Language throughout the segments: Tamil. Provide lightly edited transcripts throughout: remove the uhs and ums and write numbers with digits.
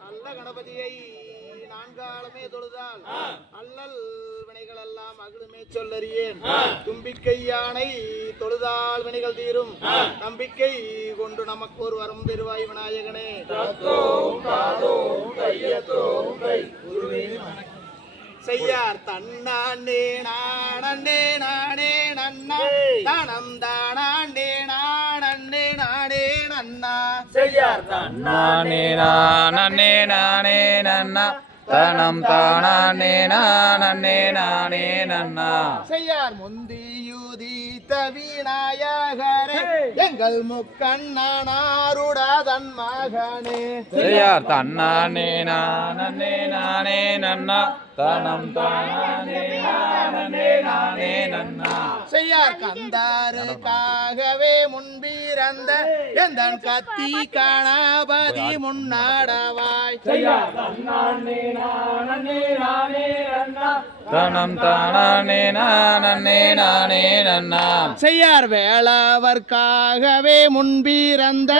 நல்ல கணபதியை நான்காலமே தொழுதால் அல்லல் வினைகள் எல்லாம் அகலுமே சொல்லறியேன். தும்பிக்கை யானை தொழுதால் வினைகள் தீரும். நம்பிக்கை கொண்டு நமக்கு ஒரு வரம் தருவாய் விநாயகனே. செய்யார் தன்னாண்டே நானே நானே நன்னா தானம் தானாண்டே நானே நானே நன்னா செய்யார் தன்னானே நானே நானே நன்னா தனம் தானே நானே நானே நன்னா செய்யார் முந்தியூதி விநாயகரே எங்கள் முக்கண்ணனாருடதன் மகனே. செய்யார் தன்னானே நானே நானே நன்னா தனம் தானே நானே நானே நன்னா செய்யார் கந்தாருக்காகவே முன்பிறந்த எந்தன் கத்தி கணபதி முன்னாடவாய். செய்யார் தன்னானே நானே நானே நன்னா தனம் தானே நானே நானே நன்னா செய்யார் வேளவர்க்காகவே முன்பிறந்த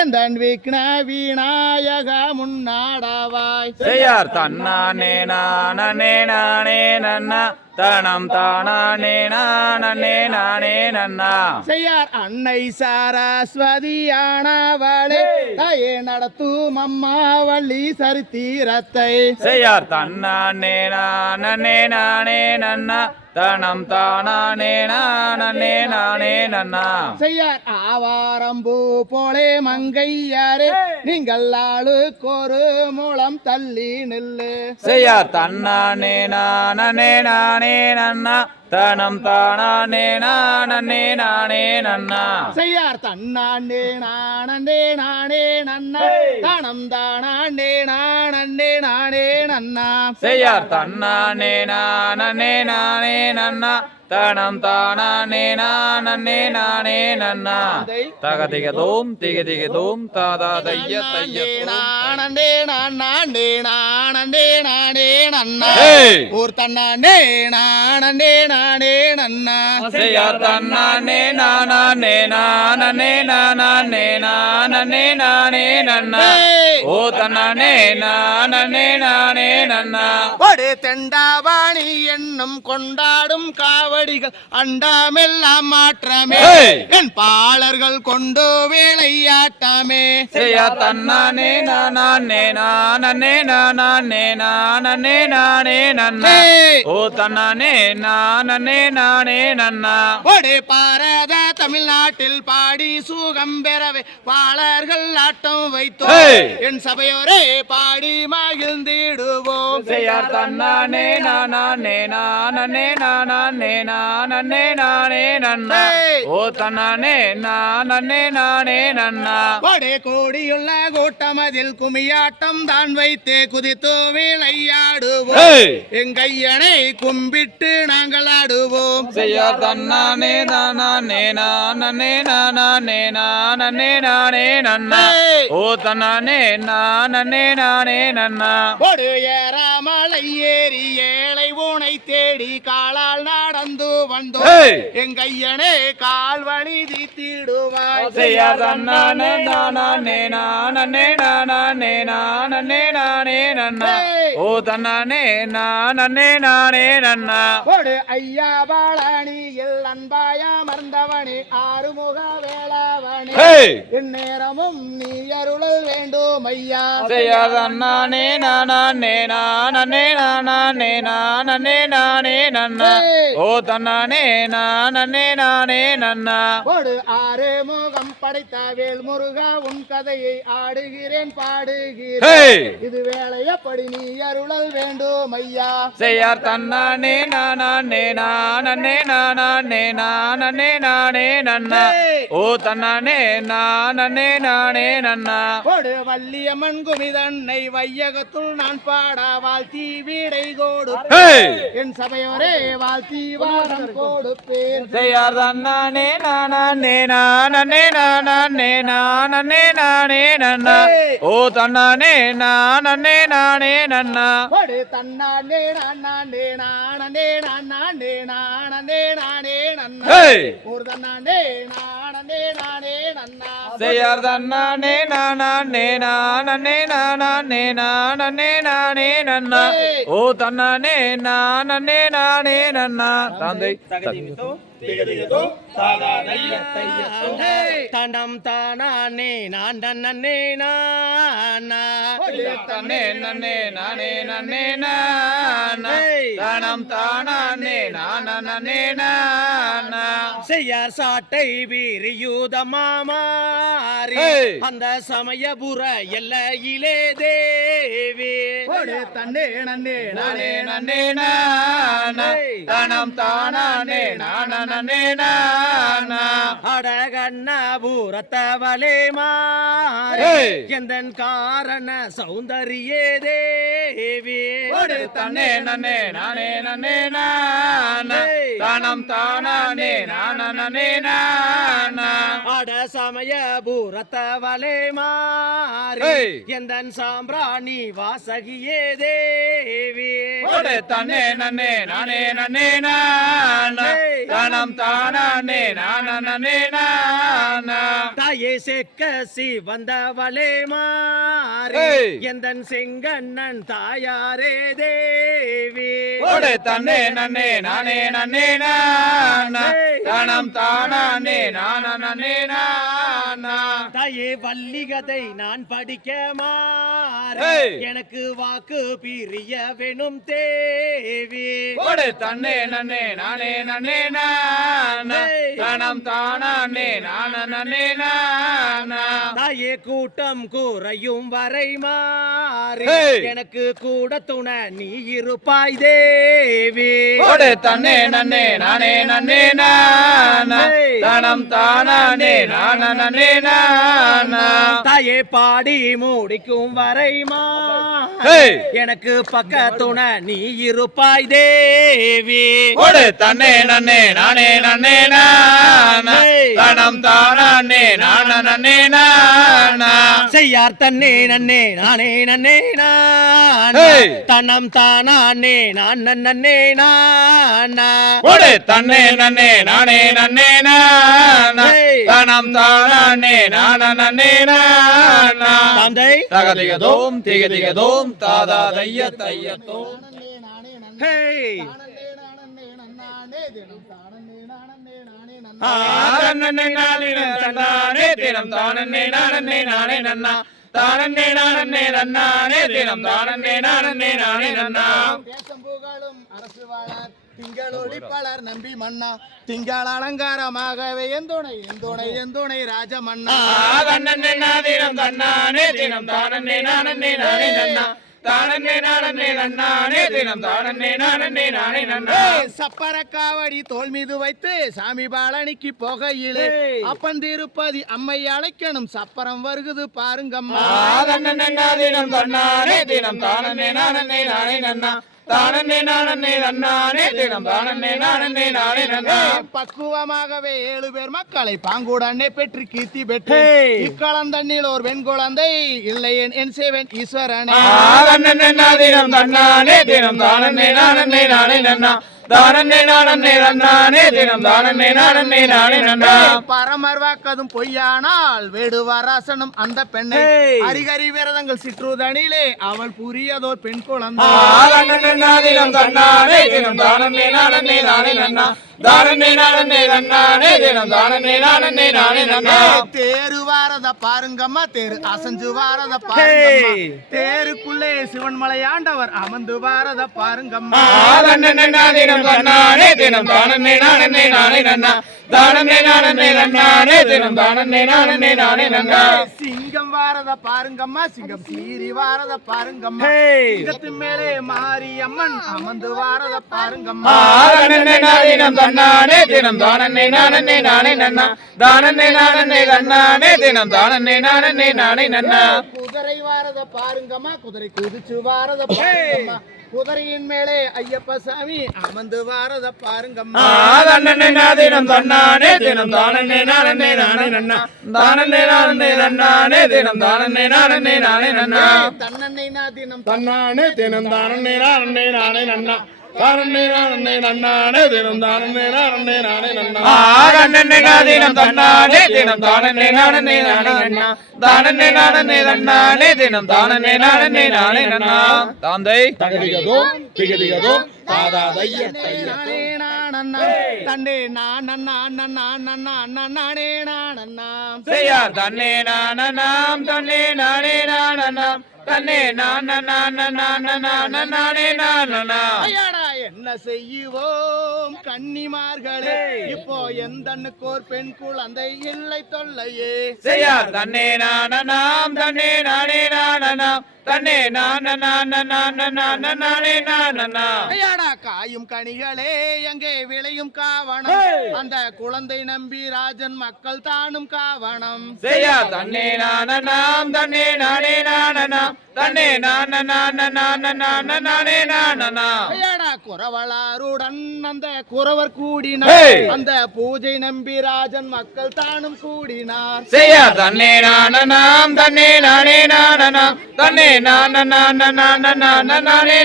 எந்தன் விக்ன விநாயக முன்னாடவாய். செய்யார் தன்னானே நானே நானே நன்னா தனம் தானே நானே நானே நன்னா செய்யார் அன்னை சரஸ்வதியானவளே தாயே நடத்தும் அம்மா வள்ளி சரித்திரத்தை. செய்யார் தன்னானே நானே நானே நன்னா தனம் தானே நானே நானே நன்னா செய்யார் ஆவாரம்பூ போலே மங்கையாரே நீங்கள் ஆளுக்கொரு மூலம் தள்ளி நில்லு. செய்யார் தன்னானே நானே நானே நன்னா தனம் தானே நானே நானே நன்னா செய்யார் தன்னாண்டே நானே நானே நன்னா தானம் தானாண்டே நானே நானே நன்னா செய்யார் தன்னானே நானே நானே நன்னா தனம் தானே நானே நானே நன்னா தகதிகதோம் திகதிகதோம் தாதா தைய தைய நானே நானே நானே நானே நன்னா ஊர் தன்னாண்டே நானே நானே நன்னா செய்யார் தன்னானே நானே நானே நானே நானே நானே நன்னா ஓ தன்னானே நானே நானே நன்னா ஒரு தெண்டாவாணி என்னும் கொண்டாடும் காவடிகள் அண்டாமெல்லாம் மாற்றமே என் பாலர்கள் கொண்டு வேளையாட்டமே. செய்யார் தன்னானே நானே நானே நானே நானே நானே நன்னா ஓ தன்னானே நானே நானே நன்னா ஒடே பாரத தமிழ்நாட்டில் பாடி சுகம் பெறவே பாலர்கள் ஆட்டம் வைத்தோம் என் சபையோரே பாடி மகிழ்ந்திடுவோம். செய்யார் தன்னானே நானே நானே நானே நானே நானே நன்னா ஓ தன்னானே நானே நானே நன்னா ஒடே கோடியுள்ள கூட்டமதில் குமியாட்டம் தான் வைத்தே குதித்து விளையாடுவோம் எங்கையனை கும்பிட்டு நாங்கள் ஆடுவோம். செய்யார் தன்னானே நானே நானே நானே நானே நானே நன்னா ஓ தன்னானே நானே நானே நன்னா ஒரு ஏறாமலை ஏறி ஏழை ஊனை தேடி காலால் நடந்து வந்தோம் எங்கையனே கால் வழி தீத்திடுவாய். செய்யார் தன்னானே நானே நானே நானே நானே நானே நன்னா ஓ தன்னானே நானே நானே நன்னா ஒரு ஐயா பாலாணியில் அன்பாய மறந்தவனே ஆறுமுக வேளாவணே என் நேரமும் நீ அருளல் வேண்டும் ஐயா. செய்யார் தன்னானே நானே நானே நானே நானே நானே நன்னா ஓ தன்னானே நானே நானே நன்னா ஒரு ஆறு முகம் படைத்த வேல் முருகா உன் கதையை ஆடுகிறேன் பாடுகிறேன் இது வேலையப்படி நீ அருளல் வேண்டும் ஐயா. செய்யார் தன்னானே நானே நானே நானே நானே நானே நன்னா ஓ தன்னானே நானே நானே நன்னா ஒரு வள்ளியம்மன் குமிதன்னை வையகத்துள் நான் பாட வாழ்த்தி வீடை கொடுப்பேன் என் சபையோரே வாழ்த்தி வாரம் கொடுப்பேன். செய்யார் தன்னானே நானே நானே நானே நானே நானே நன்னா ஓ தன்னானே நானே நானே நன்னா ஒரு தன்னானே நானே நானே நானே நானே நானே நானே நன்னா ஒரு தன்னானே நானே தானே நானே நன்னா செய்யார் தன்னானே நானே நானே நானே நானே நானே நன்னா ஓ தன்னானே நானே நானே நன்னா தந்தை தனம் தானே நான் நன்னே நானா தன்னே நன்னே நானே நன்னே நானா தானம் தானே நானே நானா செய்யார் சாட்டை வீரியூத மாமாரி அந்த சமயபுர எல்லையிலே தேவி தன்னே நன்னே நானே நன்னே நானா தானம் தானே நானே நானா அடகண்ணபுரத்தவளே மாறி எந்தன் காரண சௌந்தரியே தேவி தன்னே நன்னே நானே நன்னே நானா தானம் தானே நானே நானா அட சமயபுரத்தவளே மாறி எந்தன் சாம்பிராணி வாசகியே தேவி தன்னே நன்னே நானே நன்னே நானா தானம் தானே நானே நானா தாயே செக்கசி வந்தவளே மாறி எந்தன் செங்கண்ணன் தாயாரே தேவி தன்னே நன்னே நானே நன்னே நானா தானம் தானே நானே நானா தாயே வள்ளிகதை நான் படிக்க மாறி எனக்கு வாக்கு பிரிய வேணும் தேவி தன்னே நன்னே நானே நன்னே நானா தானம் தானே நானே நானா தாயே கூட்டம் கூறையும் வரை மாறி எனக்கு கூட துணை நீ இருப்பாய் தேவி தன்னே நன்னே நானே நன்னே நானா தானம் தானே நானே நானா தாயே பாடி மூடிக்கும் வரை மாறி எனக்கு பக்க துணை நீ இருப்பாய் தேவி தன்னே நன்னே நானே நன்னே நானா தானம் தானே நானே நானா செய்யார் தன்னே நன்னே நானே நன்னே நானா தனம் தானே நான் நன்னே நானா தன்னே நன்னே நானே நன்னே நானா தானம் தானே நானே நானா தந்தை தகதிகதோம் திகதிகதோம் தாதா தைய தையத்தோம் நானே நானே நன்னா ஹே தானே நானே நன்னானே தினம் தானே நானே நன்னா தானே நானே நன்னானே தினம் தானே நானே நன்னா தானே நானே நன்னானே தினம் தானே நானே நன்னா தேசம் புகழும் அரசு வாழார் திங்களொளி பலர் நம்பி மன்னா திங்கள் அலங்காரமாகவே எந்துணை எந்துணை எந்துணை ராஜமன்னா தன்னே நாதினம் தன்னானே தினம் தானே நன்னா தானே நன்னானே தினம் தானே நன்னா சப்பர காவடி தோல் மீது வைத்து சாமி பாலனிக்கு போகையிலே அப்பன் திருப்பதி அம்மை அழைக்கணும் சப்பரம் வருகுது பாருங்கம்மா தன்னே நாதினம் தன்னானே தினம் தானே நன்னா தானே நன்னானே தினம் தானே நன்னா பக்குவமாகவே 7 பேர் மக்களை பாங்குடனே பெற்று கீர்த்தி பெற்று இக்கலந்தண்ணில் ஒரு பெண் குழந்தை இல்லை என் சேவன் ஈஸ்வரனே தன்னே நாதினம் தன்னானே தினம் தானே நன்னா தானே நன்னானே தினம் தானே நன்னா பரமர் வாக்கதும் பொய்யானால் வேடுவராசனம் அந்த பெண்ணை அரிகரி விரதங்கள் சிற்றுதனிலே அவள் புரியதோர் பெண் குழந்தை தினம் தன்னானே தினம் தானே நன்னா தானே நன்னானே தினம் தானே நன்னா தேரு வாரத பாருங்கம்மா தேரு அசஞ்சு வாரத பாருங்கம்மா தேருக்குள்ளே சிவன் மலையாண்டவர் அமர்ந்து வாரத பாருங்கம்மா தினம் தன்னானே தினம் தானே நன்னா தானே நன்னானே தினம் தானே நன்னா சிங்கம் வாரத பாருங்கம்மா சிங்கம் சீரி வாரத பாருங்கம்மா சிங்கத்து மேலே மாரியம்மன் அமர்ந்து வாரத பாருங்கம்மா தினம் தன்னானே தினம் தானே நன்னா தானே நன்னானே தினம் தானே நன்னா குதிரை வாரத பாருங்கம்மா குதிரை குதிச்சு வாரத பாருங்கம்மா குதிரையின் மேலே ஐயப்ப சாமி அமர்ந்து வாரத பாருங்கம்மா தினம் தன்னானே தினம் தானே நன்னா தானே நன்னானே தினம் தானே நன்னா தன்னன்னை தினம் தன்னானே தினம் தானே நன்னா தானே நானே நன்னானே தினம் தானே நானே நானே நன்னா தன்னே தினம் தன்னானே தினம் தானே நானே நானே நன்னா தானே நானே நன்னானே தினம் தானே நானே நானே நன்னா தாந்தை தகதிகதோ திகதிகதோ தாதா தைய நானே நானண்ணா தன்னே நானண்ணா நன்னா நன்னா நானே நானண்ணா செய்யா தன்னே நானண்ணாம் தன்னே நானே நானண்ணாம் தன்னே நானே நானண்ணா ஐயாடா என்ன செய்யுவோம் கன்னிமார்களே இப்போ எந்தன்னுக்கோர் பெண் குழந்தை இல்லை தொல்லையே செய்யா தன்னே நானண்ணாம் தன்னே நானே நானண்ணாம் தன்னே நானே நானண்ணா ஐயாடா காயும் கனிகளே எங்கே விளையும் காவணம் அந்த குழந்தை நம்பி ராஜன் மக்கள் தானும் காவணம் செய்யா தன்னே நானண்ணாம் தன்னே நானே நானண்ணாம் தன்னே நானே நானண்ணா ஐயாடா குறவளாருடன் அந்த குறவர் கூடினார் Hey! அந்த பூஜை நம்பி ராஜன் மக்கள் தானும் கூடினார் செய்யா தன்னே நானண்ணாம் தன்னே நானே நானண்ணாம் தன்னே நானே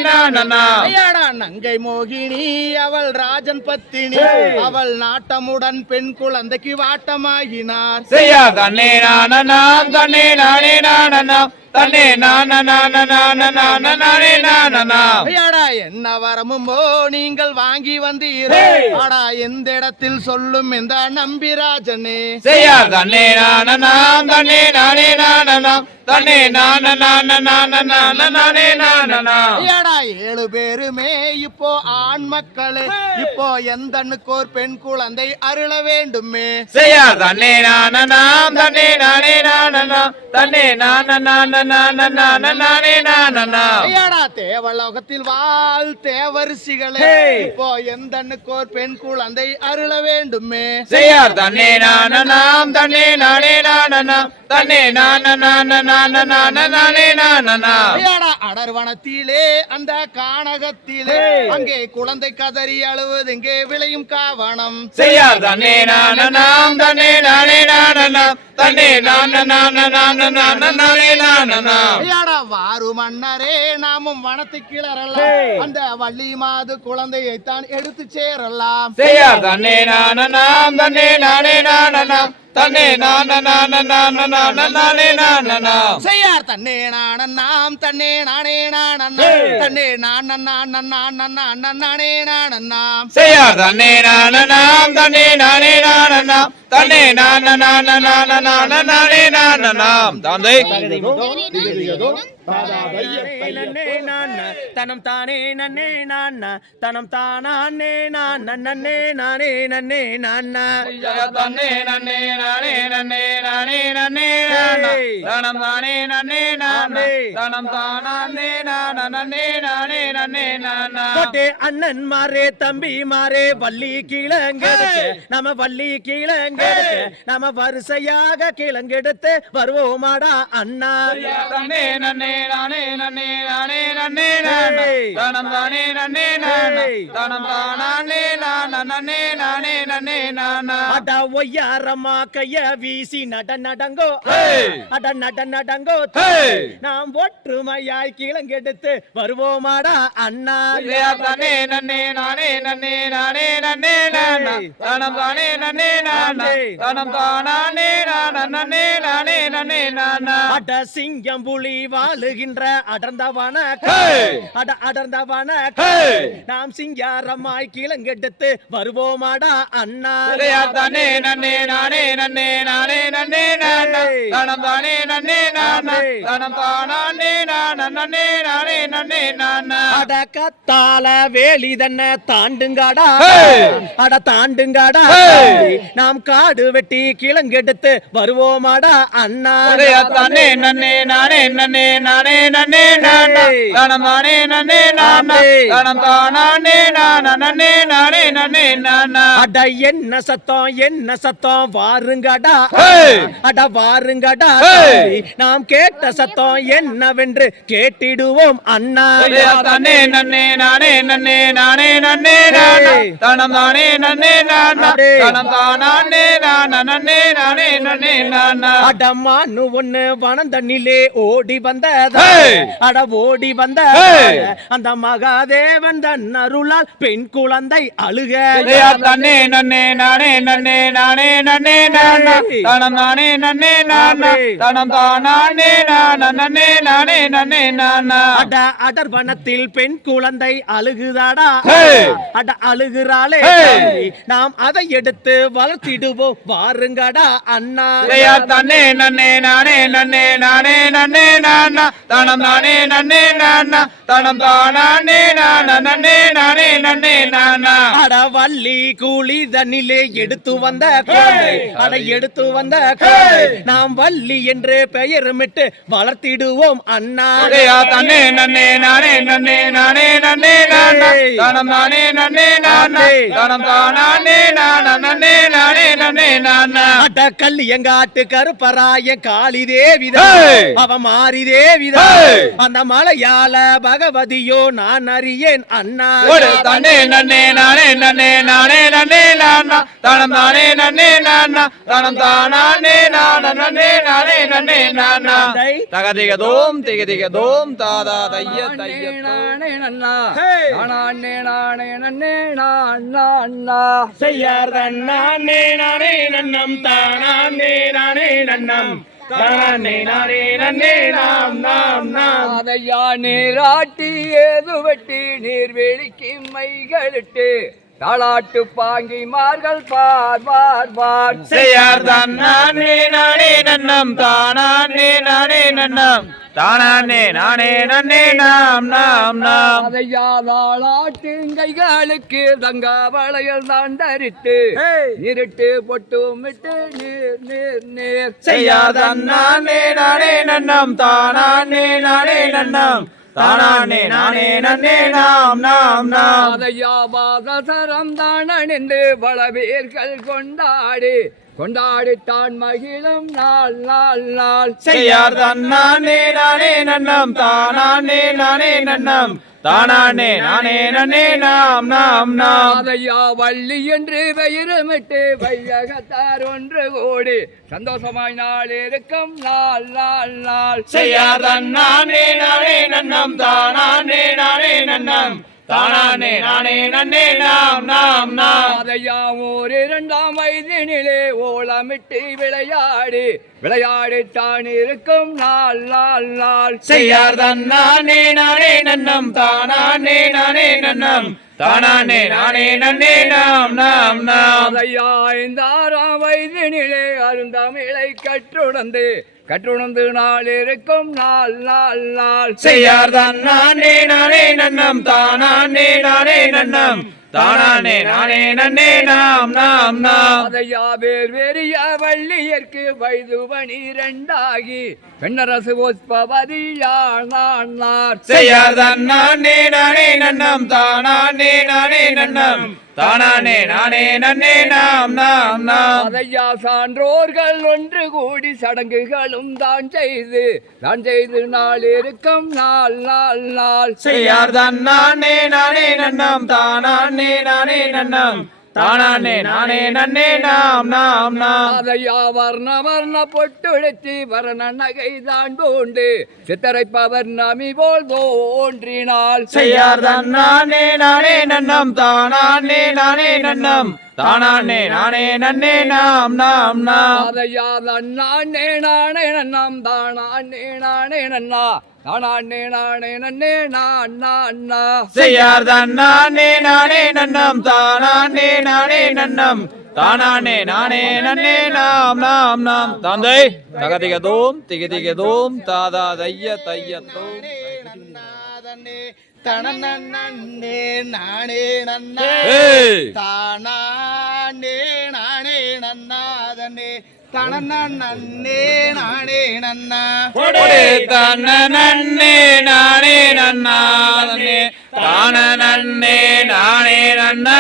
நானண்ணா ஐயாடா நங்கை மோகினி அவள் ராஜன் பத்தினி அவள் நாட்டமுடன் பெண் குழந்தைக்கு வாட்டமாகினார் செய்யா தன்னே நானண்ணாம் தன்னே நானே நானண்ணாம் தன்னே நானே நானண்ணா ஐயாடா என்ன வரமும்போ நீங்கள் வாங்கி வந்தீரே ஆடா எந்த இடத்தில் சொல்லும் இந்த நம்பிராஜனே செய்யா தன்னே நானண்ணாம் தன்னே நானே நானண்ணாம் தன்னே நானே நானண்ணா ஐயாடா 7 பேருமே இப்போ ஆண் மக்களே இப்போ எந்தன்னுக்கோர் பெண் குழந்தை அருள வேண்டுமே செய்யா தன்னே நானண்ணாம் தன்னே நானே நானண்ணாம் தன்னே நானே நானண்ணா ஐயாடா தேவலோகத்தில் வாழ் தேவரிசிகளே இப்போ எந்தன்னுக்கோர் பெண் குழந்தை அருள வேண்டுமே செய்யா தன்னே நானண்ணாம் தன்னே நானே நானண்ணாம் தன்னே நானே நானண்ணா ஐயாடா அடர்வனத்திலே அந்த கானகத்திலே அங்கே குழந்தை கதறி அழுவது இங்கே விளையும் காவணம் செய்யா தன்னே நானண்ணாம் தன்னே நானே நானண்ணாம் தன்னே நானே நானண்ணா ஐயாடா வாரு மன்னரே நாமும் வனத்து கிளறலாம் அந்த வள்ளி மாது குழந்தையைத்தான் எடுத்து சேரலாம் செய்யா தன்னே நானண்ணாம் தன்னே நானே நானண்ணாம் தன்னே நானே நானண்ணா செய்யார் தன்னே நானண்ணாம் தன்னே நானே நானண்ணா தன்னே நானே நானண்ணாம் செய்யா தன்னே நானண்ணாம் தன்னே நானே நானண்ணாம் தன்னே நானே நானண்ணாம் தாந்தை தனம் தானே நன்னே நான்னா தனம் தானே நானே நானே நன்னே நான்னா தன்னே நன்னே நானே நன்னே நானே நன்னே தனம் தானே நன்னே நானே தனம் தானே நானே நானே நன்னே நானா கோட்டே அண்ணன் மாரே தம்பி மாரே வள்ளி கிழங்கெடுத்து நம்ம வள்ளி கிழங்கெடுத்து நம்ம வரிசையாக கிழங்கெடுத்து வருவோமாடா அண்ணா தன்னே நன்னே நானே நன்னே நானே நன்னே நானா தனம் தானே நன்னே நானே தனம் தானே நானே நானே நன்னே நானா அட ஒய்யாரமா கைய வீசி நட நடங்கோ அட நட நடங்கோ நாம் ஒற்றுமையாய் கிழங்கெடுத்து வருவோமாடா அண்ணா தன்னே நன்னே நானே நன்னே நானே நன்னே நானா தனம் தானே நன்னே நானா தனம் தானே நானே நானே நன்னே நானா அட சிங்கம் புலி வாழுகின்ற அடர்ந்தவன அட அடர்ந்தவன நாம் சிங்காரமாய் கிழங்கெடுத்து வருவோமாடா அண்ணா தன்னே நன்னே நானே நன்னே நானே நன்னே நானா தனம் தானே நன்னே நானா தனம் தானே நானே நானே நன்னே நானா அட கத்தால வேலி தன்ன தாண்டுங்காடா அட தாண்டுங்காடா நாம் காடு வெட்டி கிழங்கெடுத்து வருவோமாடா அண்ணா தன்னே நன்னே நானே நன்னே நானே நன்னே நானா தனம் தானே நன்னே நானா தனம் தானே நானே நானே நன்னே நானா அட என்ன சத்தம் வாருங்கடா அட வாருங்கடா நாம் கேட்ட சத்தம் என்னவென்று கேட்டிடுவோம் அண்ணா. தன்னே நன்னே நானே நன்னே நானே நன்னே தனம் தானே நன்னே நானா தனம் தானே நானா நன்னே நானே நன்னே நானா. அடமானு ஒண்ணு வனந்தண்ணிலே ஓடி வந்ததா, அட ஓடி வந்த அந்த மகாதேவன் தன் அருளால் பெண் குழந்தை அழுக. தன்னே நன்னே நானே நன்னே நானே நன்னே நானா தனம் தானே நன்னே நானா தனம் தானே நானா நன்னே நானே நன்னே நானா. அட அடர் வனத்தில் பெண் குழந்தை அழுகுதாடா, அட அழுகிறாளே, நாம் அதை எடுத்து வளர்த்திடுவோம் வாருங்கடா அண்ணா. தன்னே நன்னே நானே நன்னே நானே நன்னே நானா தனம் தானே நன்னே நானா தனம் தானே நானா நன்னே நானே நன்னே நானா. அட வள்ளி கூலி தண்ணிலே எடுத்து வந்த குழந்தை, அட எடுத்து வந்த குழந்தை நாம் வள்ளி என்று பெயருமிட்டு வளர்த்திடுவோம் அண்ணா. தன்னே நன்னே நானே நன்னே நானே நன்னே நானா தனம் தானே நன்னே நானா தனம் தானே நானா நன்னே நானே நன்னே நானா. அட கல்லி எங்க ஆட்டு கருப்பராய காளி தேவிதான், அவ மாறி தேவிதான், அந்த மலையாள பகவதியோ நான் அறியேன் அண்ணா. தன்னே நன்னே நானே நன்னே நானே நன்னே நானா தனம் தானே நன்னே நானா தனம் தானே நானா நன்னே நானே நன்னே நானா. தகதிகதோம் திகதிகதோம் தாதா தைய தைய நானே நன்னா நானே நானே நன்னே நானா. செய்யார் நானே நானே நன்னம் தானே நானே நன்னம் தானே நானே நன்னே நாம் நாம் நாம். அதையா நீராட்டி ஏது வெட்டி நீர்வெளிக்கு மைகளிட்டு தாளாட்டு பாங்கி மார்கள் பார் பார் பார். செய்யார் நானே நானே நன்னம் தானே நானே நன்னம் தானே நானே நன்னே நாம் நாம் நாம். அதையா தாளாட்டு கைகளுக்கு தங்க வளையல் தான் தரித்து இருட்டு பொட்டும் விட்டு நீர் நீர் நீர். செய்யார் நானே நானே நன்னம் தானே நானே நன்னம் தானே நானே நன்னே நாம் நாம் நாம். அதையா பாதசரம் தான் அணிந்து பலவேர்கள் கொண்டாடி கொண்டாடித்தான் மகிழும் நாள் நாள் நாள். செய்யார் நானே நானே நன்னம் தானே நானே நன்னம் தானே நானே நன்னே நாம் நாம் நாம். அதையா வள்ளி என்று பெயருமிட்டு வையகத்தார் ஒன்று கூடி சந்தோஷமாய் நாள் இருக்கும் நாள் நாள் நாள். செய்யார் நானே நானே நன்னம் தானே நானே நன்னம் தானே நானே நன்னே நாம் நாம் நாம். அதையா ஓர் 2ஆம் வயதினிலே ஓலமிட்டு விளையாடி விளையாடித்தான் இருக்கும் நாள் நாள் நாள். செய்யார் நானே நானே நன்னம் தானே நானே நன்னம் தானே நானே நன்னே நாம் நாம் நாம். அதையா 5ஆம் வயதினிலே அருந்தமிழை கற்றுணர்ந்து நாள் இருக்கும் நாள் நாள் நாள். செய்யார் நானே நானே நன்னம் தானே நானே நன்னம் தானே நானே நன்னே நாம் நாம் நாம். அதையா வேறிய வள்ளியற்கு வயது 12ஆகி பெண்ணரசு ஒஸ்பவதியானார். செய்யார் நானே நானே நன்னம் தானே நானே நன்னம் தானே நானே நன்னே நாம் நாம் நாம். அதையா சான்றோர்கள் ஒன்று கூடி சடங்குகளும் தான் செய்து நாள் இருக்கும் நாள் நாள் நாள். செய்யார் நானே நானே நன்னம் தானே நானே நன்னம் தானே நானே நன்னே நாம் நாம் நாம். அதையா வர்ண வர்ண பொட்டுடுத்தி வர்ண நகை தான் பூண்டு சித்தரைப்பவர் நமி போல் தோன்றினாள். செய்யார் நானே நானே நன்னம் தானே நானே நன்னம் தானே நானே நன்னே நாம் நாம் நாம். அதையா நானே நானே நன்னாம் தானே நானே நன்னா தானே நானே நன்னே நான். செய்யார் நானே நானே நன்னம் தானே நானே நன்னம் தானே நானே நன்னே நாம் நாம் நாம். தந்தை தகதிகதோம் திகதிகதோம் தாதா தைய தையத்தோம் தனே நானே நன்னா தானே நானே நன்னாதனே தனே நானே நன்னா தன்னே நானே நன்னாதனே தானே நானே நன்னா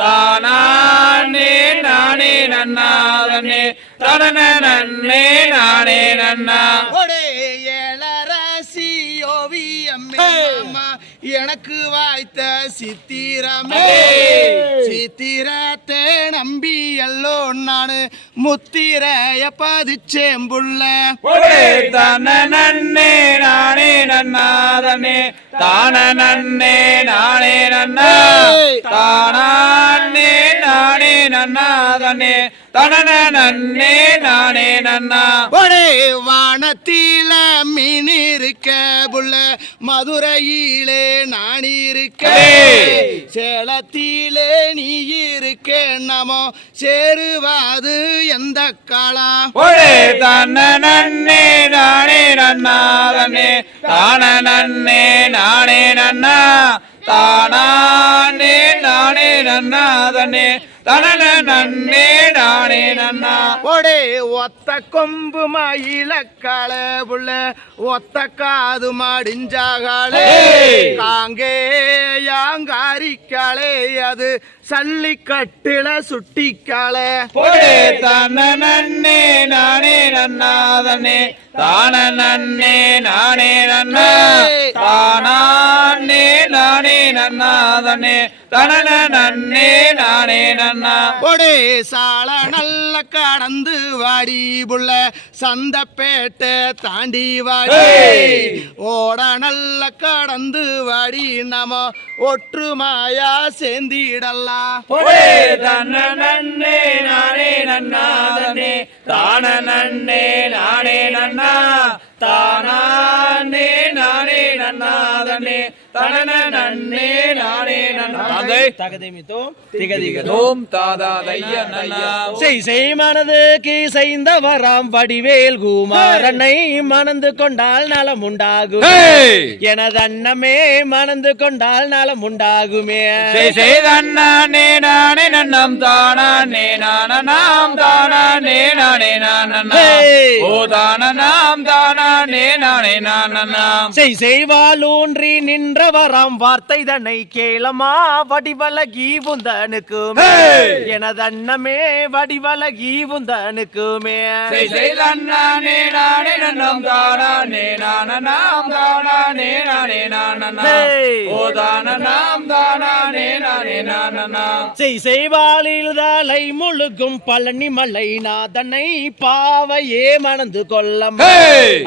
தானே நானே நன்னாதனே தனே நானே நன்னா. எனக்கு வாய்த்த சித்திரமே சித்திரத்தை நம்பி எல்லோ நானு முத்திரைய பதிச்சேம்புள்ள தான நன்னே நானே நன்னாதனே தான நன்னே நானே நன்னா தானே நானே நன்னாதனே தனன நன்னே நானே நன்னா ஒரே வானத்தில மீன் இருக்க புள்ள மதுரையிலே நான் இருக்க சேலத்திலே நீ இருக்க நமோ சேருவாது எந்த காலா ஒரே தன்ன நன்னே நானே நன்னாதனே தான நன்னே நானே நன்னா தானே நானே நன்னாதனே தனன நன்னே நானே நன்னா ஒடே ஒத்த கொம்பு மயிலக்கால புள்ள ஒத்த காது மடிஞ்சாகாலே காங்கேயாங்காரிக்காலே அது சல்லிக்கட்டுல சுட்டிக்காலே ஒரே தன்ன நன்னே நானே நன்னாதனே தான நன்னே நானே நன்னா தானே நானே நன்னாதனே தனன நன்னே நானே நன்னா ஒடே சால நல்ல கடந்து வாடி புள்ள சந்தப்பேட்டை தாண்டி வாடி ஓட நல்ல கடந்து வாடி நம ஒற்றுமையா சேர்ந்திடலாம் ஒரே தன்ன நன்னே நானே நன்னாதனே தான நன்னே நானே நன்னா தானே நானே நன்னாதனே தனன நன்னே நானே நன்னா தகதிமித்தோம் திகதிகதோ தோம் தாதா தைய நன்னா செய் மனதுக்கு செய்த வராம் வடிவேல் குமாரனை மணந்து கொண்டால் நலம் உண்டாகும் எனது அன்னமே மணந்து கொண்டால் நலம் உண்டாகுமே செய்தண்ணே நானே நன்னம் தானே நானம் தானே நானே நானா ஓ தானம் தானே நானே நானாம் செய்வாலூன்றி நின்றவராம் வார்த்தை தன்னை கேளமா வடிவலகி உந்தனுக்குமே எனது அன்னமே வடிவலகி உந்தனுக்குமே செய்தண்ணே நானே நன்னம் தானே நானம் தானே நானே நானா ஓ தானம் தானே நானே நானா செய்வாளில் தலை முழுகும் பழனி மலை நாதனை பாவையே மணந்து கொள்ளம்மா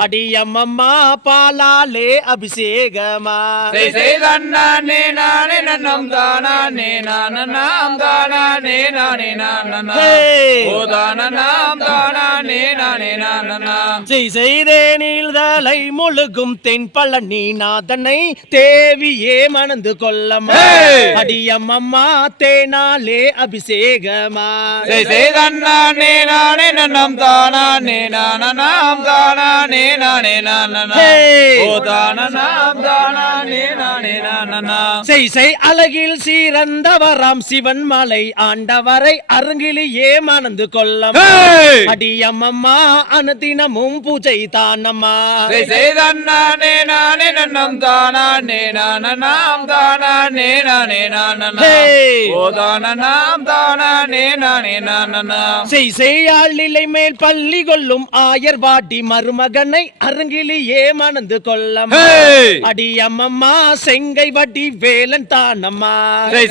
அடியம்மம்மா பாலாலே அபிஷேகமா செய்தண்ணே நானே நன்னம் தானே நானம் தானே நானே நானா ஓ தானம் தானே நானே நானா செய்தேனில் தலை முழுகும் தென் பழனி நாதனை தேவியே மணந்து கொள்ளம்மா அடியம்மம்மா தேனாலே அபிஷேகமா செய்தண்ணே நானே நன்னம் தானே நானம் தானே நானே நானா ஓ தானம் தானே நானே நானா செய் அழகில் சீரந்தவராம் சிவன் மலை ஆண்டவரை அருங்கிலியே மணந்து கொள்ளம் அடியம்மம்மா அனுதினமும் பூஜை தானம்மா செய்தண்ணே நானே நன்னம் தானே நானம் தானே நானே நானா ஓ தானம் தானே நானே நானா செய்யாளிலை மேல் பள்ளி கொள்ளும் ஆயர் வாடி மருமகனை அருங்கிலியே மணந்து கொள்ளம் அடியம்மம்மா செங்கை வடி வேலன் தானம்மா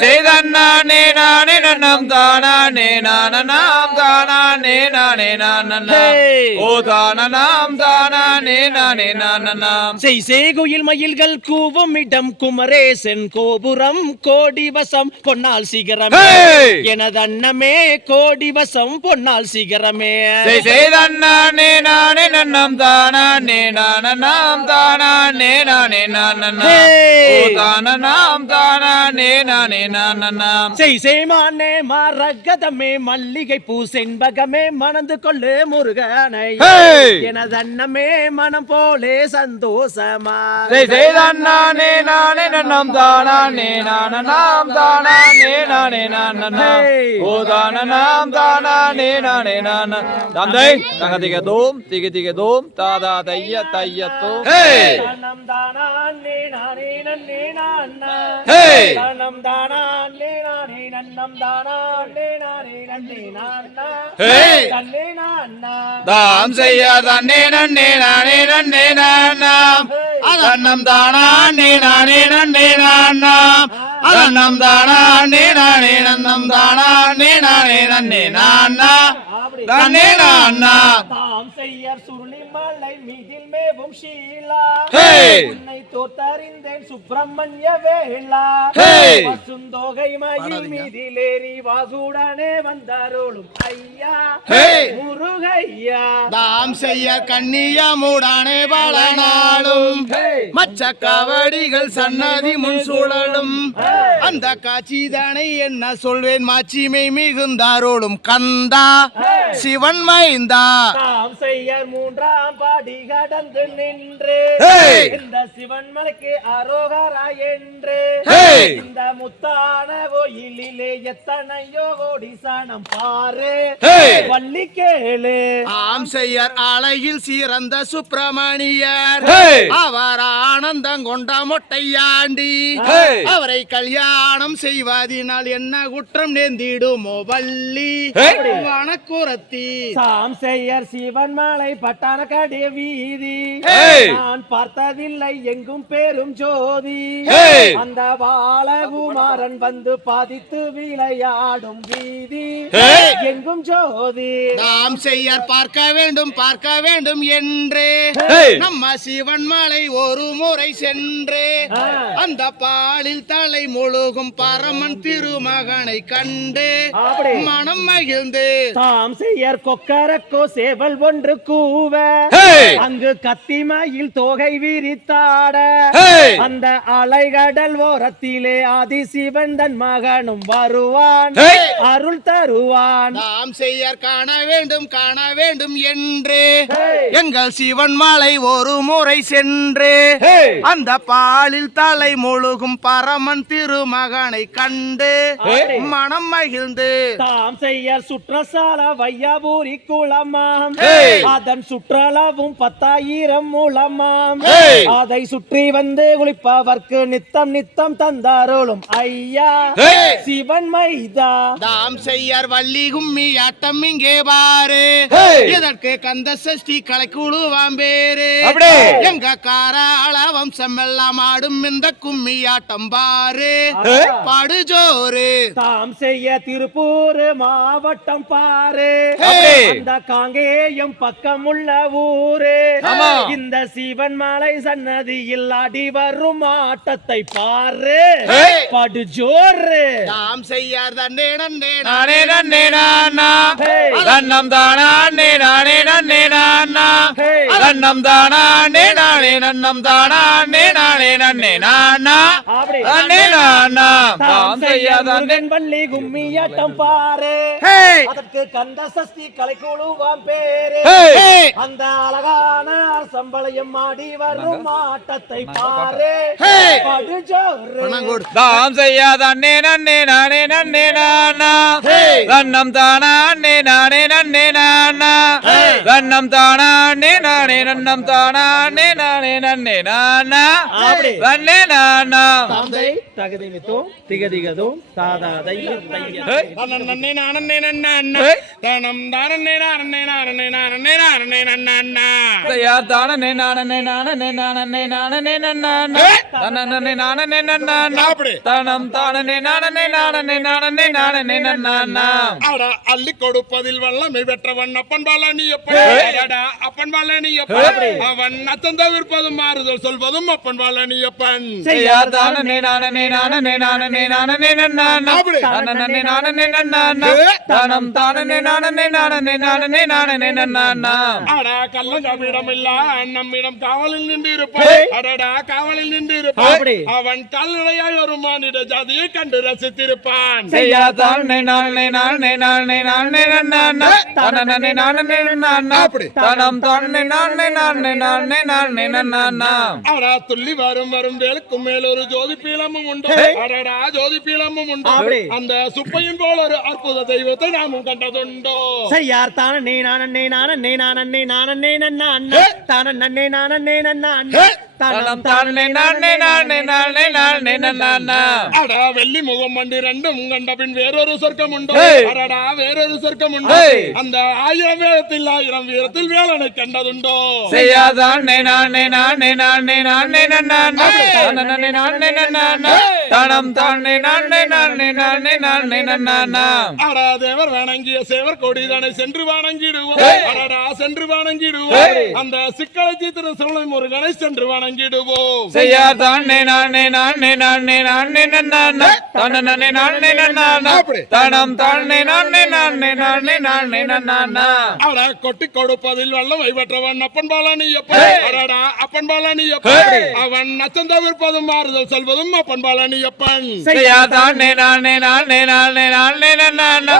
செய்தண்ணே நானே நன்னம் தானே நானம் தானே நானே நானா ஓ தானம் தானே நானே நானா செய்குயில் மயில்கள் கூவும் இடம் குமரேசன் கோபுரம் கோடிவசம் பொன்னால் சிகரமே எனது அன்னமே கோடிவசம் பொன்னால் சிகரமே செய்தண்ணே நானே நன்னம் தானே நானம் தானே நானே நானா ஓ தானம் தானே நானே நானா செய்மானே மரகதமே மல்லிகை பூ செண்பகமே மணந்து கொள்ளு முருகனை எனது அன்னமே மனம் போலே சந்தோஷமா செய்தண்ணே நானே நன்னம் தானே நானம் தானே நானே நானா ஓ தானம் தானே நானே நானா தந்தை தகதிக தோம் திக தோம் தாதா தைய தையத்தோ தனம் தானே நானே நன்னே நான்னா தனம் தானே நானே நன்னம் தானே நானே நன்னே நான்னா நன்னே நான்னா தாம் செய்ய தன்னே நன்னே நானே நன்னே நானாம் தன்னம் தானே நானே நன்னே நானா தன்னம் தானே நானே நன்னம் தானே நானே நன்னே நானா தன்னே நானா தாம் செய்யர் சுருளி மலை மீதில் மேவும் ஷீலா உன்னை தோத்தறிந்தேன் சுப்பிரமணிய வேளா பசுந்தொகை மயில் மீதிலேறி வாசுடனே வந்தாரோளும் ஐயா முருகையா தாம் செய்ய கண்ணியமுடானே பலனாலும் மச்ச கவடிகள் சன்னதி முன் சூழலும் அந்த காட்சி தானே என்ன சொல்வேன் மாட்சிமை மிகுந்தாரோடும் கந்தா சிவன் மைந்தா தாம் செய்யர் மூன்றாம் பாடி கடந்து நின்று இந்த சிவன் மலைக்கு அரோகரா என்று இந்த முத்தான கோயிலிலே எத்தனையோ கோடி சாணம் பாரு வள்ளி கேளு ஆம் செய்யர் அழகில் சிறந்த சுப்பிரமணியர் அவர் ஆனந்தம் கொண்ட மொட்டையாண்டி அவரை கல்யாணம் செய்வதினால் என்ன குற்றம் நேர்ந்திடுமோ வள்ளி வனக்குரத்தி தாம் செய்யர் சிவன் மலை பட்டான கடைய வீதி நான் பார்த்ததில்லை எங்கும் பேரும் ஜோதி அந்த பாலகுமாரன் வந்து பாதித்து விளையாடும் வீதி எங்கும் ஜோதி நாம் செய்யர் பார்க்க வேண்டும் என்று நம்ம சிவன் மலை ஒரு முறை சென்று அந்த பாலில் தலை முழுகும் பரமன் திருமகனை கண்டு மனம் மகிழ்ந்து தாம் செய்யர் கொக்கரக்கோ சேவல் ஒன்று கூவ அங்கு கத்திமயில் தோகை விரித்தாட அந்த அலைகடல் ஓரத்திலே ஆதிசிவன் தன் மகனும் வருவான் அருள் தருவான் நாம் செய்யர் காண வேண்டும் என்று எங்கள் சிவன் மலை ஒரு முறை சென்று அந்த பாலில் தலை முழுகும் பரமன் திருமகனை கண்டு மனம் மகிழ்ந்து தாம் செய்யர் சுற்றசால வையாபூரி குளமாம் அதன் சுற்றளவும் 10,000 மூலமாம் அதை சுற்றி வந்து குளிப்பவர்க்கு நித்தம் நித்தம் தந்தாரோளும் ஐயா சிவன் மைதா தாம் செய்யர் வள்ளி கும்மி ஆட்டம் இங்கே பாரு இதற்கு கந்த சஷ்டி கலை குழுவாம் பேரு எங்க காராள வம்சம் எல்லாம் ஆடும் இந்த கும்மி ஆட்டம் பாரு படுஜோறு தாம் செய்ய திருப்பூர் மாவட்டம் பாரு அந்த காங்கேயம் பக்கமுள்ள ஊரு இந்த சிவன் மலை சன்னதியில் அடி வரும் ஆட்டத்தை பாரு படுஜோறு தாம் செய்யார் தன்னே நன்னே நானே நன்னே நானா தன்னம் தானே நானே நன்னே நானா தன்னம் தானே நானே நன்னம் தானே நானே நன்னே நானா தன்னே நானா தாம் செய்யாதே வள்ளி கும்மியாட்டம் பாரு அதற்கு கந்த சஷ்டி கலைக்குழுவாம் பேரு அந்த அழகான சம்பளையம் ஆடி வரும் ஆட்டத்தை பாரு படுஜோறு தாம் செய்யாதே நன்னே நானே நன்னே நானா தன்னம் தானே நானே நன்னே நானா தன்னம் தானே நானே நன்னம் தானே நானே நன்னே நானா தன்னே நானா தாந்தை தகதிமித்தும் திகதிகதும் தாதாதை நன்னே நானே நன்னா தனம் தானே நானே நானே நானே நானே நன்னா யார் தானே நானே நானே நானே நானே நன்னா தனனே நானே நன்னா தனம் தானே நானே நானே நானே நானே நன்னா அட அள்ளி கொடுப்பதில் வல்லமை பெற்றவன் அப்பன் பழனியப்பன் அப்பன் பழனியப்பன் அவன் அத்தம் தவிர்ப்பதும் மாறுதல் சொல்வதும் அப்பன் பழனியப்பன் யார் தானே நானே நானே நானே நானே நன்னா தனனே நானே நன்னா தனம் தானே நானே நானே நானே நானே நன்னா அட கள்ளம் நம்மிடம் இல்ல நம்மிடம் காவலில் நின்று இருப்பான் அடடா காவலில் நின்று இருப்பான் அவன் கல்லுடையாய் ஒரு மானிட ஜாதியை கண்டு ரசித்திருப்பான் தானே நானே நானே நானே நானே நன்னா தனனே நானே நன்னா தனம் தானே நானே நானே நானே நானே நன்னா அடா துள்ளி வரும் வேலுக்கும் மேல் ஒரு ஜோதி பீலமும் உண்டு அடடா ஜோதி பீலமும் உண்டு அந்த சுப்பையின் போல ஒரு அற்புத தெய்வத்தை நாமும் கண்டதுண்டோ செய்யார் தானே நானே நானே நானே நானே நன்னா தானே நானே நானே நன்னா தனம் தானே நானே நானே நானே நானே நன்னா. அடா வெள்ளி முகம் மண்டி ரெண்டும் கண்ட பின் வேறொரு சொர்க்கம் உண்டு. அடடா வேறொரு சொர்க்கம் உண்டு. அந்த 1000 வேதத்தில் 1000 வீரத்தில் வேலனை கண்டதுண்டோ. செய்யாதானே நானே நானே நானே நானே நன்னா. நானே நானே நன்னா. தனம் தானே நானே நானே நானே நானே நன்னா. அடா தேவர் வணங்கிய சேவர் கொடிதனை சென்று வணங்கிடுவோம். அடடா சென்று வணங்கிடுவோம். அந்த சிக்கலை தீர்த்திடும் சிவனை முருகனை சென்று வணங்கிடுவோம். செய்யாதானே நானே நானே நானே நானே நன்னா. நானே நானே நன்னா. தனம் தானே நானே நானே நானே நானே நன்னா. அடா கொட்டி கொடுப்பதில் வல்லமை பெற்றவன் அப்பன் பாலனியப்பன். அடடா அப்பன் பாலனியப்பன். அவன் நச்சம் தவிர்ப்பதும் மாறுதல் செல்வதும் அப்பன் பாலனியப்பன். செய்யாதானே நானே நானே நானே நானே நன்னா.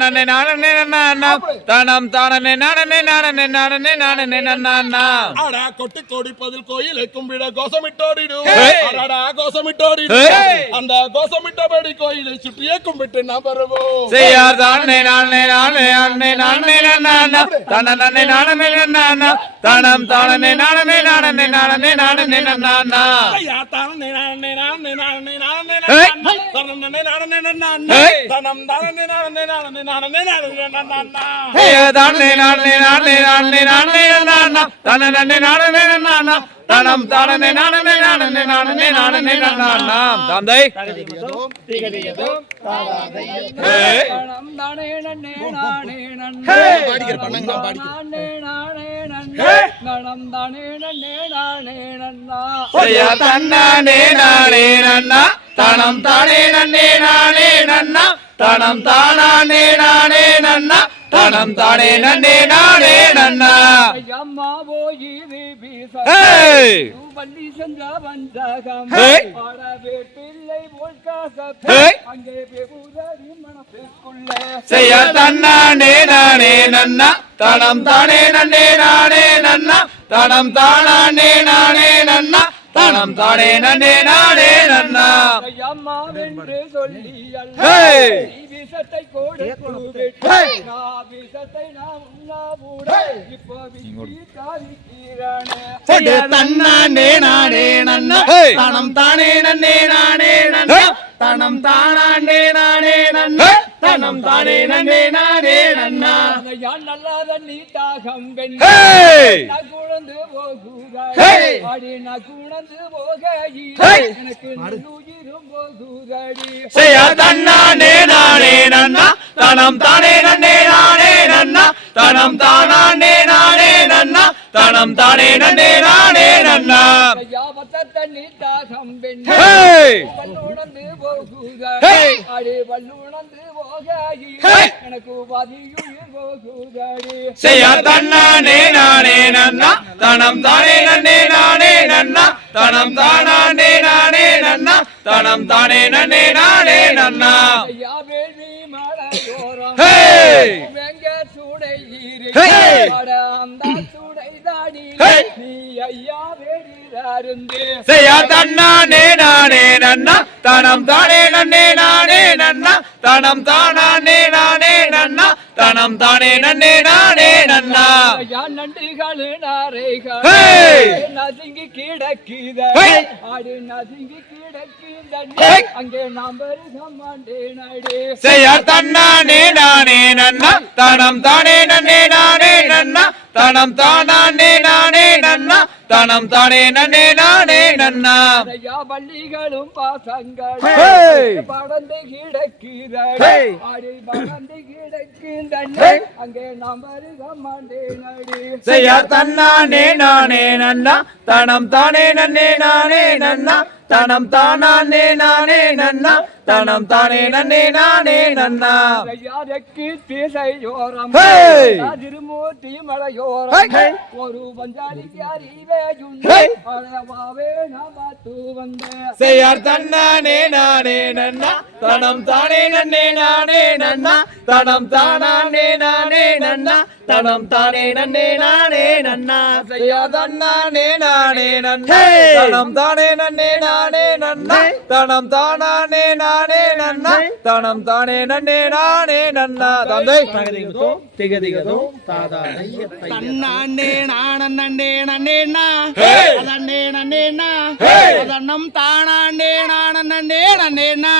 நானே நானே நன்னா. தனம் தானே நானே நானே நானே நானே நன்னா. அடா கொட்டி கொடிப்பதில் கோயிலை கும்பிட கோஷமிட்டோடிடுவோம். அடடா கோஷமிட்டோடிடுவோம். அந்த கோஷமிட்டபடி கோயிலை சுற்றியே கும்பிட்டு நாம் வருவோம். செய்யாதானே நானே நானே நானே நானே நன்னா. தானே நானே நன்னா. தனம் தானே நானே நானே நானே நானே நன்னா. ஐயா தானே நானே நானே நானே நானே தானே நானே நன்னா. தனம் தானே நானே நானே நானே நானே நன்னா. தானே நானே நானே நானே நானே நன்னா. தானே நானே நன்னா. தனம் தானே நானே நானே நானே நானே நன்னா. தந்தை தனம் தானே நன்னே நானே நன்னே. நானே நானே நன்னே. தனம் தானே நன்னே நானே நன்னா. செய்யா தன்னானே நானே நன்னா. தனம் தானே நன்னே நானே நன்னா. தனம் தானே நானே நன்னா. தனம் தானே நன்னே நானே நன்னா. அம்மா போயிது பீச ஏய் வள்ளி சென்ற வந்தகம் ஏய் ஆடவே பிள்ளை போல் காச ஏய் அங்கே பெகுதறி மனசுக்குள்ளே செய்யா தன்னானே நானே நன்னா. தனம் தானே நன்னே நானே நன்னா. தனம் தானே நானே நன்னா. தனம் தானே நன்னே நானே நன்னா. அம்மா வென்று சொல்லி ஏய் விஷத்தை கொடுத்து நான் விஷத்தை நான் உண்ணாபூட இப்போ விக்கி காவிக்கிறானே. செய்யா தன்னானே நானே நன்னா. தனம் தானே நன்னே நானே நன்னா. தனம் தானே நானே நன்னா. தனம் தானே நன்னே நானே நன்னா. யான் நல்லாத நீ தாகம் ஏய் குழந்து போகுதாய் ஏய் அடி நான் குழந்து போகாயி எனக்கு உயிரும் போகுதடி. செய்யா தன்னானே நானே நன்னா. தனம் தானே நன்னே நானே நன்னா. தனம் தானே நானே நன்னா. தனம் தானே நன்னே நானே நன்னா. யாவத்த நீ தாகம் ஏய் வல்லுணர்ந்து போகுதாய் அடி வல்லுணர்ந்து போகாயி எனக்கு பதியுயிர் போகுதடி. செய்யா தன்னானே நானே நன்னா. தனம் தானே நன்னே நானே நன்னா. தனம் தானே நானே நன்னா. தனம் தானே நன்னே நானே நன்னா. யாவேலி மலையோரம் ஏய் வெங்க சூடை ஏய் அந்த சூடை தாடி நீ ஐயா வேடிராருந்து. செய்யா தன்னானே நானே நன்னா. தனம் தானே நன்னே நானே நன்னா. தனம் தானே நானே நன்னா. தனம் தானே நன்னே நானே நன்னா. யான் நண்டுகள் நாரைகள் ஏய் நசுங்கி கிடக்குத ஏய் ஆடு நசுங்கி கிடக்குத ஏய் அங்கே நாம் வருகம் மாண்டே நடு. செய்யா தன்னானே நானே நன்னா. தனம் தானே நன்னே நானே நன்னா. தனம் தானே நானே நன்னா. தனம் தானே நன்னே நானே நன்னா. ஐயா வள்ளிகளும் பாசங்கள் ஏய் படந்து கிடக்குத ஏய் ஆடு படந்து கிடக்குத அங்கே நாம் வருகம் மாண்டே நடு. செய்யா தன்னானே நானே நன்னா. தனம் தானே நன்னே நானே நன்னா. தனம் தானே நானே நன்னா. தனம் தானே நன்னே நானே நன்னா. யாருக்கு திசையோரம் ஏய் திருமூர்த்தி மலையோரம் ஒரு பஞ்சாலிக்கு அறிவேயுண்டே அழவாவே நாமத்து வந்தே. செய்யா தன்னானே நானே நன்னா. தனம் தானே நன்னே நானே நன்னா. தனம் தானே நானே நன்னா. தனம் தானே நன்னே நானே நன்னா. செய்யா தன்னானே நானே நன்னா. தனம் தானே நன்னே நானே நன்னா. தனம் தானே நானே நன்னா தனம் தானே நன்னே நானே நன்னா தந்தை தன்னாண்டே நானே நன்னேண்ணா அதன்னே நன்னேண்ணா அதன்னம் தானாண்டே நானே நன்னேண்ணா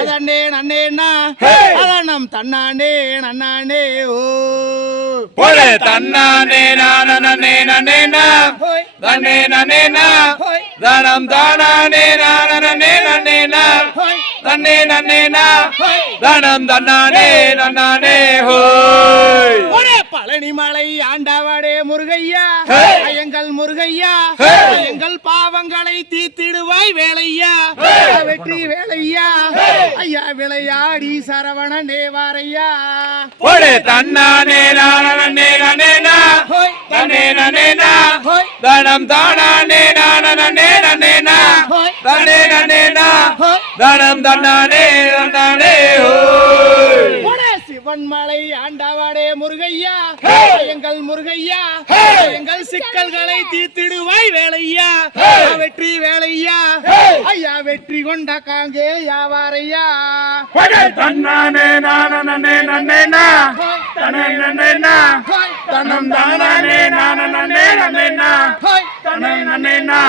அதன்னே நன்னேண்ணா அதன்னம் தன்னாண்டே நன்னாண்டே ஓ போடு தன்னானே நானே நன்னேனா தன்னே நன்னேனா தனம் தானானே நானே நன்னேனா தன்னே நன்னேனா தனம் தன்னானே நன்னானே ஹோய் ஒரே பழனிமலை ஆண்டவடே முருகையா எங்கள் முருகையா எங்கள் பாவங்களை தீர்த்திடுவாய் வேலையா வெற்றி வேலையா ஐயா விளையாடி சரவணனே வாரையா போடு தன்னானே நானே நன்னேனா தன்னே நன்னேனா தனம் தானானே நானே நன்னேனா தன்னே நன்னேனா தனம் தன்னானே நன்னானே ஹோய் ஒரே சிவன்மலை ஆண்டவடே முருகையா எங்கள் முருகையா எங்கள் சிக்கல்களை தீர்த்திடுவாய் வேலையா வெற்றி வேலையா ஐயா வெற்றி கொண்ட காங்கே யாவாரையா போடு தன்னானே நானே நன்னேனா தன்னே நன்னேனா தனம் தானானே நானே நன்னேனா தன்னே நன்னேனா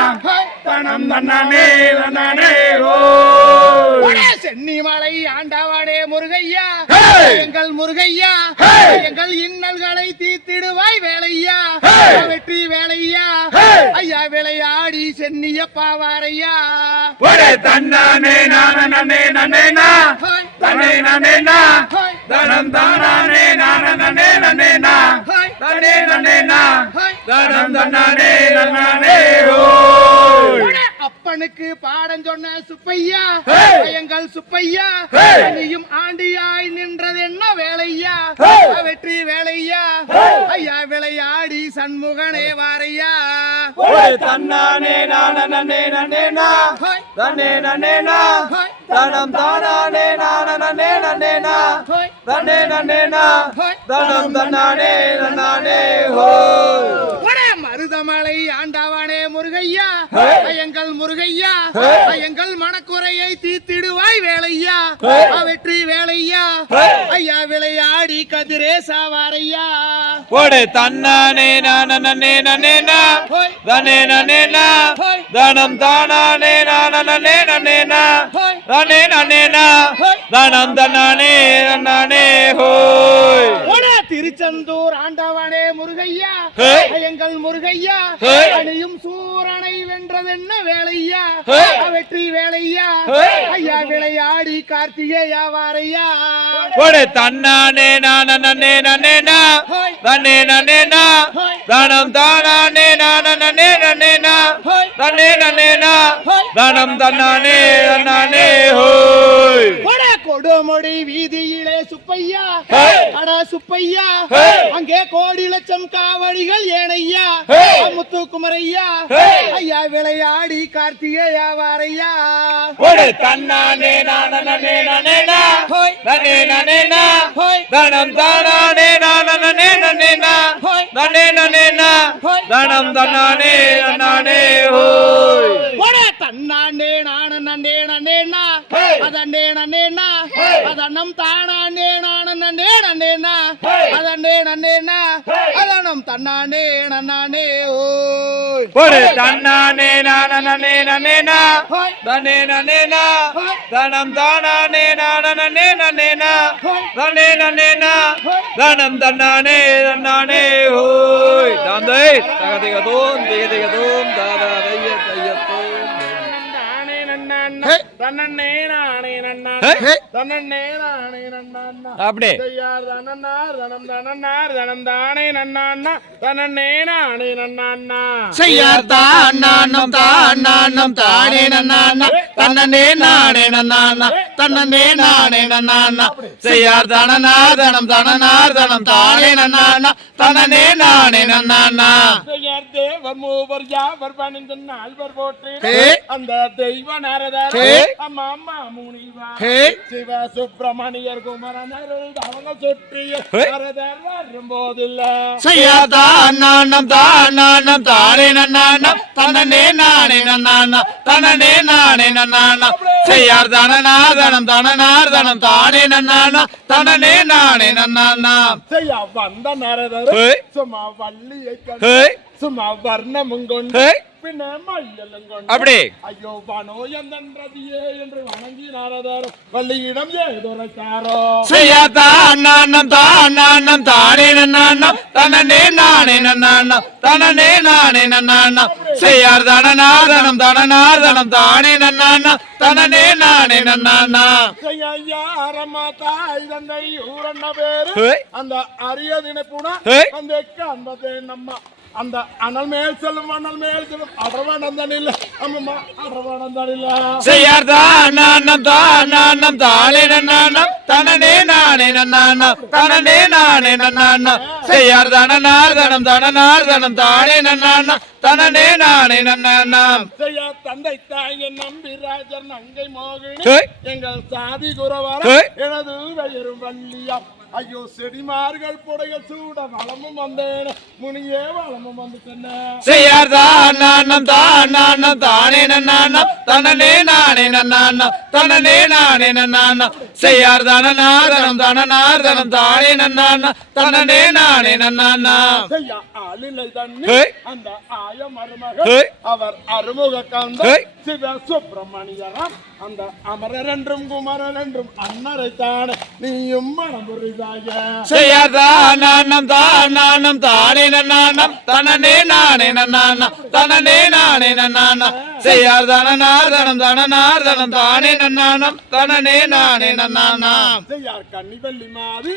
தனம் தன்னானே நன்னானே ஹோய் ஒரே சென்னிமலை ஆண்டவடே முருகையா எங்கள் முருகையா எங்கள் இன்னல்களை தீர்த்திடுவாய் வேலையா வெற்றி வேலையா ஐயா விளையாடி சென்னிய பாவாரையா போடு தன்னானே நானே நன்னேனா தன்னே நன்னேனா தனம் தானானே நானே நன்னேனா தன்னே நன்னேனா தனம் தன்னானே நன்னானே ஹோய் ஒரே அப்பனுக்கு பாடம் சொன்ன சுப்பையா எங்கள் சுப்பையா நீயும் ஆண்டியாய் நின்றது என்ன வேலையா வெற்றி வேலையா ஐயா விளையாடி சண்முகனே வாரையா போடு தன்னானே நானே நன்னேனா தன்னே நன்னேனா தனம் தானானே நானே நன்னேனா தன்னே நன்னேனா தனம் தன்னானே நன்னானே ஹோய் ஒரே மருதமலை ஆண்டவனே முருகையா எங்கள் முருகையா எங்கள் மனக்குறையை தீர்த்திடுவாய் வேலையா வெற்றி வேலையா ஐயா விளையாடி கதிரேசா வாரையா போடு தன்னானே நானே நன்னேனா தன்னே நன்னேனா தனம் தானானே நானே நன்னேனா தன்னே நன்னேனா தனம் தன்னானே நன்னானே ஹோய் ஒரே திருச்செந்தூர் ஆண்டவனே முருகையா எங்கள் முருகையா அணியும் சூரனை வென்றதென்ன வேலையா வெற்றி வேலையா ஐயா விளையாடி கார்த்திகேயா வாரையா போடு தன்னானே நானே நன்னேனா தன்னே நன்னேனா தனம் தானானே நானே நன்னேனா தன்னே நன்னேனா தனம் தன்னானே நன்னானே ஹோய் ஒரே கொடுமுடி வீதியிலே சுப்பையா அட சுப்பையா அங்கே கோடி லட்சம் காவடிகள் ஏனையா முத்து குமரையா ஐயா விளையாடி கார்த்திகேயா வாரையா போடு தன்னானே நானே நன்னேனா தன்னே நன்னேனா தனம் தானானே நானே நன்னேனா தன்னே நன்னேனா தனம் தன்னானே நன்னானே ஹோய் ஒரே தன்னாண்டே நானே நன்னேனா அதன்னே நன்னேனா அதன்னம் தானாண்டே நானே நன்னேனா அதன்னே நன்னேனா அதனம் தன்னாண்டே நன்னானே ஓய் போடு தன்னானே நானே நன்னேனா தன்னே நன்னேனா தனம் தானானே நானே நன்னேனா தன்னே நன்னேனா தனம் தன்னானே நன்னானே ஹோய் தந்தை தகதிகதோம் திகதிகதோம் தாதா தைய தையத்தோம் அப்படி செய்யார் தானம் தானம் தானே நன்னானா தன்னே நானே நன்னானா தன்னே நானே நன்னானா செய்யார் தனநாதனம் தனநாதனம் தானே நன்னானா தன்னே நானே நன்னானா செய்யார் தேவ தேவர் மூவர் யாவர் பணிந்து நால்வர் போற்றி அந்த தெய்வ நாரதர் அம்மா அம்மா முனிவர் சிவ சுப்பிரமணியர் குமரனர் அவங்க சுற்றிய நாரதர் வரும்போதில்ல செய்யாதானம் தானம் தானே நன்னானம் தனனே நானே நன்னானம் தனனே நானே நன்னானம் செய்யார் தனநாதனம் தனநாதனம் தானே நன்னானம் தனனே நானே நன்னானம் செய்ய வந்த நாரதர் சும்மா வள்ளியை கண்டு சும்மா வர்ணமும் கொண்டு பின்ன மையலும் கொண்டு அப்படி ஐயோ வனோ எந்தன்றதியே என்று வணங்கி நாரதர் வள்ளியிடம் ஏதுரைத்தாரோ செய்யாதானம் தானம் தானே நன்னானம் தனனே நானே நன்னானம் தனனே நானே நன்னானம் செய்யார் தனநாதனம் தனநாதனம் தானே நன்னானம் தனனே நானே நன்னானம் ஐயாரம்மா தாய் தந்தை ஊரண்ண பேரு அந்த அரிய தினப்புனா அந்த கம்பதே நம்ம அந்த அனல் மேல் செல்லும் அடர்வானந்தனில்ல அம்மம்மா அடர்வானந்தனில்ல செய்யார் தானம் தானே நன்னானம் தனனே நானே நன்னானம் தனனே நானே நன்னானம் செய்யார் தனநாதனம் தனநாதனம் தானே நன்னானம் தனனே நானே நன்னானம் செய்யா தந்தை தாய் நம்பிராஜர் நங்கை மோகினி எங்கள் சாதி குரவர எனது பெயரும் வள்ளியா ஐயோ செடிமார்கள் புடைகள் சூட வளமும் வந்தேன் முனியே வளமும் வந்து செய்யார் தானம் தானே நன்னானம் தனனே நானே நன்னானம் தனனே நானே நன்னானம் செய்யார் தனநாதனம் தனநாதனம் தானே நன்னானம் தனனே நானே நன்னானம் செய்யா ஆளிலை தண்ணி அந்த ஆய மருமகள் அவர் அருமுக கந்த சிவ சுப்பிரமணியரம் அந்த அமரர் என்றும் குமரன் என்றும் அன்னரைத்தானே நீயும் மனம் புரிதாய செய்யார் தானம் தானே நன்னானம் தனனே நானே நன்னானம் தனனே நானே நன்னானம் செய்யார் தனநாதனம் தனநாதனம் தானே நன்னானம் தனனே நானே நன்னானம் செய்யார் கன்னிவள்ளி மாது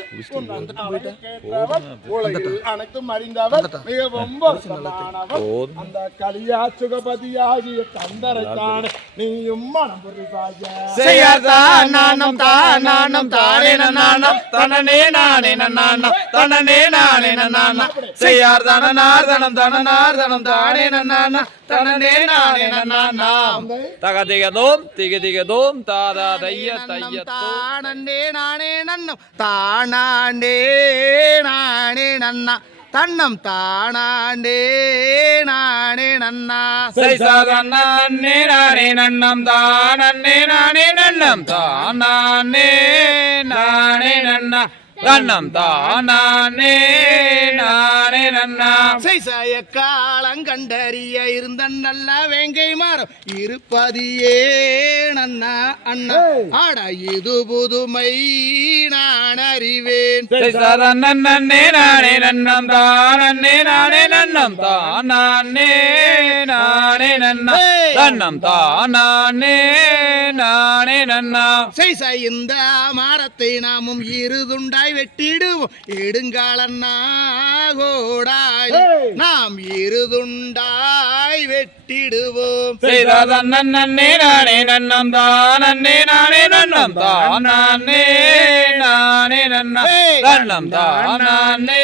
கேட்டவர் உலகில் அனைத்தும் அறிந்தவர் மிகவும் பொருத்தமானவர் அந்த கலியா சுகபதியாகிய தந்தரைத்தானே நீயும் மனம் புரிதாய செய்யார் தானம் தானே நன்னானம் தனனே நானே நன்னானம் தனனே நானே நன்னானம் செய்யார் தனநாதனம் தனநாதனம் தானே நன்னானம் தனனே நானே நன்னானம் தகதிகதோம் திகதிகதோம் தாதா தைய தைய தானே நானே நன்னம் தானாண்டே நானே நன்னா தன்னம் தானாண்டே நானே நன்னா நன்னே நானே நன்னம் தானே நானே நன்னம் தானே நானே நன்னா தன்னம் தானே நானே நன்னா செய்சாய காலங்கண்டறிய இருந்த நல்ல வேங்கை மரம் இருப்பதியே நன்னா அண்ணா ஆடா இது புதுமை நான் அறிவேன் நன்னே நானே நன்னம் தானே நானே நன்னம் தானே நானே நன்னா தன்னம் தானே நானே நன்னா செய்சா இந்த மரத்தை நாமும் இருதுண்டாய் வெட்டிடுவோம் எடுங்காலன்னாகோடாய் நாம் இருதுண்டாய் வெட்டிடுவோம் நன்னே நானே நன்னம் தானே நானே நன்னம் தானே நானே நன்னா தன்னம் தானே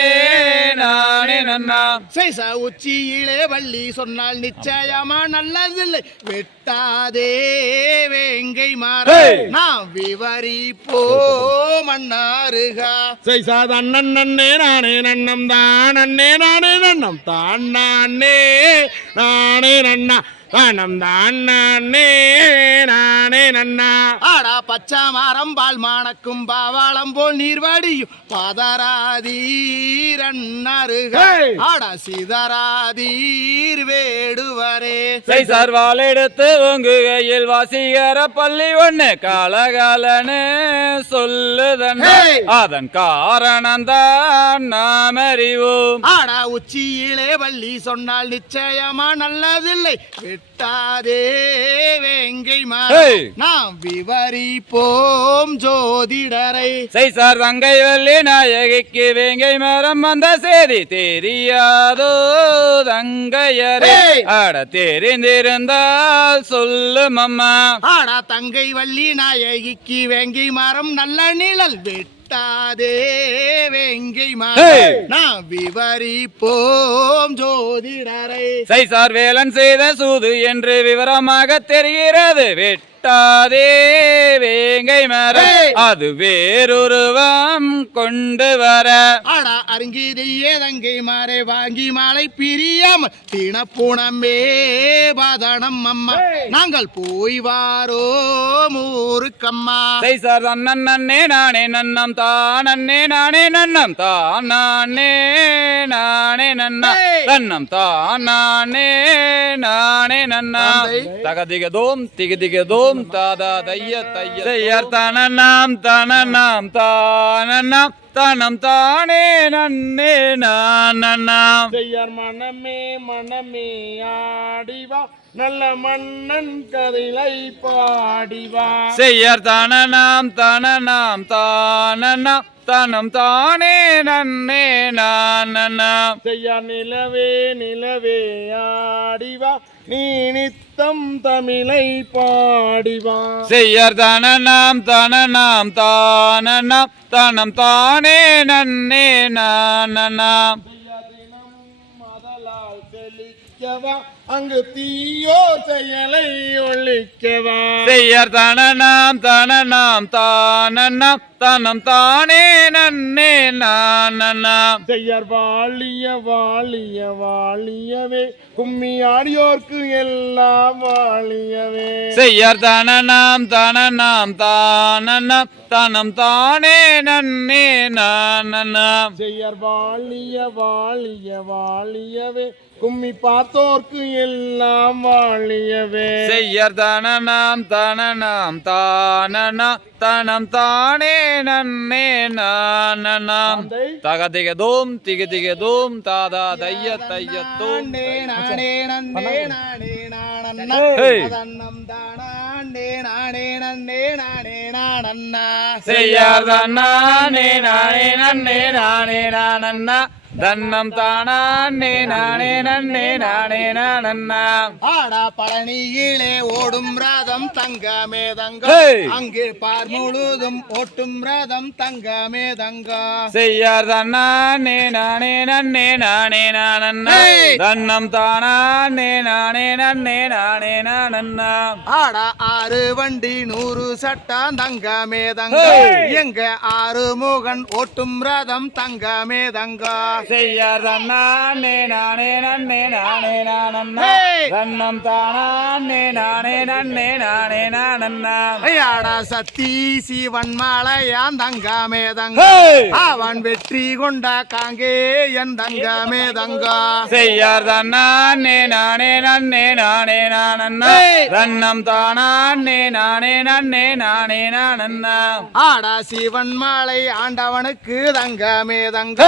நானே நன்னா செய்சா உச்சியிலே வள்ளி சொன்னால் நிச்சயமா நல்லதில்லை வெட்டாதே வேங்கை மரம் நாம் விவரிப்போம் அண்ணாருகா செய்சாத அண்ணன் நன்னே நானே நன்னம் தானே நானே நன்னம் தானே நானே நன்னா தானம் தானே நானே நன்னா ஆடா பச்சை மரம் பால் மாணக்கும் பாவாளம் போல் நீர்வடியும் பதராதீர் அண்ணாருகா ஆடா சிதராதீர் வேடுவரே செய்சார் வாள் எடுத்து உங்குகையில் வாசிகர பள்ளி ஒண்ணு காலகாலன்னு சொல்லுதன் அதன் காரணம்தான் நாம் அறிவோம் ஆடா உச்சியிலே வள்ளி சொன்னால் நிச்சயமா நல்லதில்லை வெட்டாதே வேங்கை மரம் நாம் விவரிப்போம் ஜோதிடரை செய்சார் தங்கை வள்ளி நாயகிக்கு வேங்கை மரம் வந்த செய்தி தெரியாதோ தங்கையரே ஆட தெரிந்திருந்தால் சொல்லும் அம்மா ஆடா தங்கை வள்ளி நாயகிக்கு வேங்கை மரம் நல்ல நிழல் வெட்டாதே வெட்டாதே வேங்கை மாறே நாம் விவரிப்போம் ஜோதிடரை. சைசார் வேலன் செய்த சூது என்று விவரமாக தெரிகிறது. வெட்டாதே வேங்கை மரம் அது வேறொருவம் கொண்டு வர. ஆடா அருங்கிலேயே தங்கை மாறே வாங்கி மாலை பிரியாம தினப்புணமே பாதனம் அம்மா நாங்கள் போய் வாரோம் ஊருக்கம்மா. சைசார் தன்னன் நன்னே நானே நன்னம் தானே நானே நன்னம் தானே நானே நன்னா தன்னம் தானே நானே நன்னா தகதிகதோம் திகதிகதோம் தாதா தைய தைய தையர் தனநாம் தனநாம் தானநாம் தனம் தானே நன்னே நானநாம். செய்யார் மனமே மனமே ஆடிவா நல்ல மன்னன் கதையை பாடிவா. செய்யர் தனநாம் தனநாம் தானநாம் தனம் தானே நன்னே நானநாம். செய்யார் நிலவே நிலவே ஆடிவா நீ நித்தம் தமிழை பாடிவா. செய்யர் தனநாம் தனநாம் தானநாம் தனம் தானே நன்னே நானநாம். மதலால் செழிக்கவா அங்கு தீயோர் செயலை ஒழிக்கவா. செய்யர் தனநாம் தனநாம் தானநாம் தனம் தானே நன்னே நானநாம். செய்யார் வாழிய வாழிய வாழியவே கும்மி ஆடியோர்க்கு எல்லாம் வாழியவே. செய்யர் தனநாம் தனநாம் தானநாம் தனம் தானே நன்னே நானநாம். செய்யார் வாழிய வாழிய வாழியவே கும்மி பார்த்தோர்க்கு எல்லாம் வாழியவே. செய்யர் தனநாம் தனநாம் தானநாம் தனம் தானே நன்னே நானநாம். தகதிகதோம் திகதிகதோம் தாதா தைய தையத்தோம். நானே நானே நன்னே நானே நானண்ணா அதன்னம் தானே நானே நன்னே நானே நானண்ணா. செய்யார் தன்னானே நானே நன்னே நானே நானண்ணா தன்னம் தானே நானே நன்னே நானே நானண்ணா. ஆடா பழனியிலே ஓடும் ரதம் தங்கமே தங்க அங்கே பார் முழுதும் ஓட்டும் ரதம் தங்கமே தங்க. செய்யார் தன்னானே நானே நன்னே நானே நானண்ணா தன்னம் தானே நானே நன்னே நானே நானண்ணா. ஆடா 6 வண்டி 100 சட்டம் தங்கமே தங்க எங்க 6 முகன் ஓட்டும் ரதம் தங்கமே தங்க. செய்யார் தன்னானே நானே நன்னே நானே நானண்ணா தன்னம் தானே நானே நன்னே நானே நானண்ணா. ஆடா சத்தி சிவன் மாலையான் தங்கமே தங்க அவன் வெற்றி கொண்டா காங்கே என் தங்கமே தங்க. செய்யார் தன்னானே நானே நன்னே நானே நானண்ணா தன்னம் தானே நானே நன்னே நானே நானண்ணா. ஆடா சிவன் மாலை ஆண்டவனுக்கு தங்கமே தங்க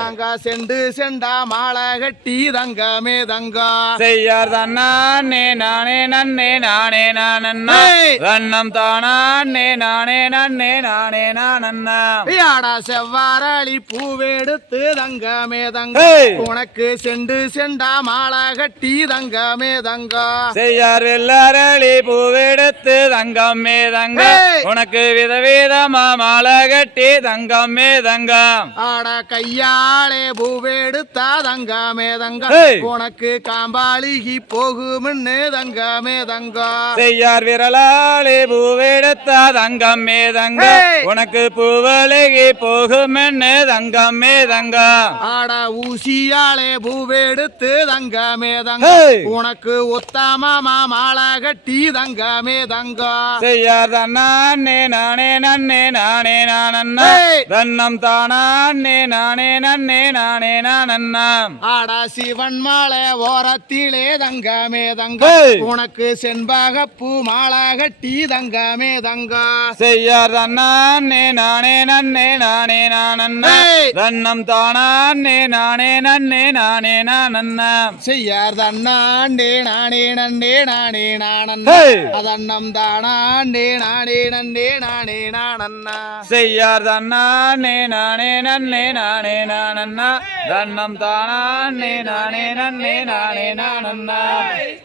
நாங்க செண்டு செண்டா மாலை கட்டி தங்கமே தங்க. செய்யார் தன்னானே நானே நன்னே நானே நானண்ணா தன்னம் தானே நானே நன்னே நானே நானண்ணா. ஆடா செவ்வாரளி பூவெடுத்து தங்கமே தங்க உனக்கு செண்டு செண்டா மாலை கட்டி தங்கமே தங்க. செய்யார் வெள்ளரளி பூவெடுத்து தங்கமே தங்க உனக்கு விதவிதமா மாலை கட்டி தங்கமே தங்க. ஆடா கையாளே பூவெடுத்தா தங்கமே தங்க உனக்கு காம்பாளிகி போகும்னு தங்கமே தங்க. செய்யார் விரலாளி பூவெடுத்தா தங்கமே தங்க உனக்கு பூவலகி போகுமென்னு தங்கமே தங்க. ஆடா ஊசியாளே பூவெடுத்து தங்கமே தங்க உனக்கு ஒத்தாமா மாலை கட்டி தங்கமே தங்க. செய்யார் தன்னானே நானே நன்னே நானே நானண்ணா தன்னம் தானே நானே நன்னே நானே நானண்ணா. ஆடா சிவன் மாலை ஓரத்திலே தங்கமே தங்க உனக்கு செண்பக பூ மாலை கட்டி தங்கமே தங்க. செய்யார் தன்னானே நானே நன்னே நானே நானண்ணா தன்னம் தானே நானே நன்னே நானே நானண்ணா. செய்யார் தன்னாண்டே நானே நன்னே நானே நானண்ணா அதன்னம் தானாண்டே நானே நன்னே நானே நானண்ணா. செய்யார் தன்னானே நானே நன்னே நானே நானண்ணா தன்னம் தானே நானே நன்னே நானே நானண்ணா.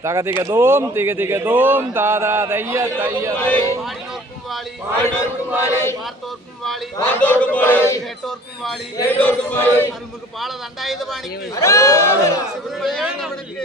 தகதிகதோம் திகதிகதோம் தாதா தைய தைய பார்த்தோர்க்கும் வாழி பாலி அருள்மிகு பால தண்டாயுத பாணிக்கு சிவனுடைய ஆண்டவனுக்கு